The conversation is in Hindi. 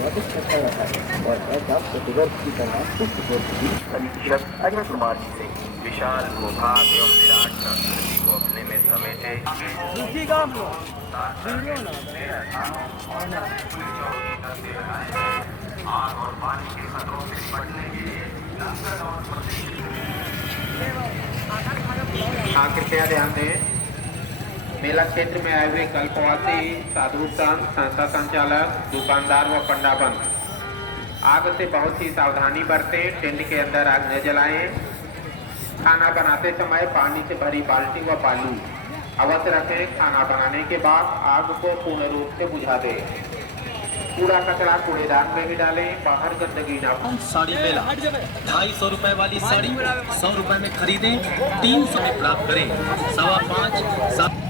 स्वादिष्ट रखा जाता है और ऐसा प्रतिवर्ष की तरह प्रतिशत अजय कुमार जी से विशाल भूभाग एवं विराट संस्कृति को अपने में समेटे आग और पानी के खतरों से निपटने के लिए लंदन और हाँ, कृपया ध्यान दें। मेला क्षेत्र में आए हुए कल्पवासी, साधु संत, संस्था संचालक, दुकानदार व पंडा बंद आग से बहुत ही सावधानी बरतें। टेंट के अंदर आग न जलाएं। खाना बनाते समय पानी से भरी बाल्टी व बालू अवश्य रखें। खाना बनाने के बाद आग को पूर्ण रूप से बुझा दें। कूड़ा कचरा कूड़ेदान में ही डालें। बाहर गंदगी न। साड़ी मेला 250 रुपए वाली साड़ी 100 रुपए में खरीदें, 300 में प्राप्त करें। 5.25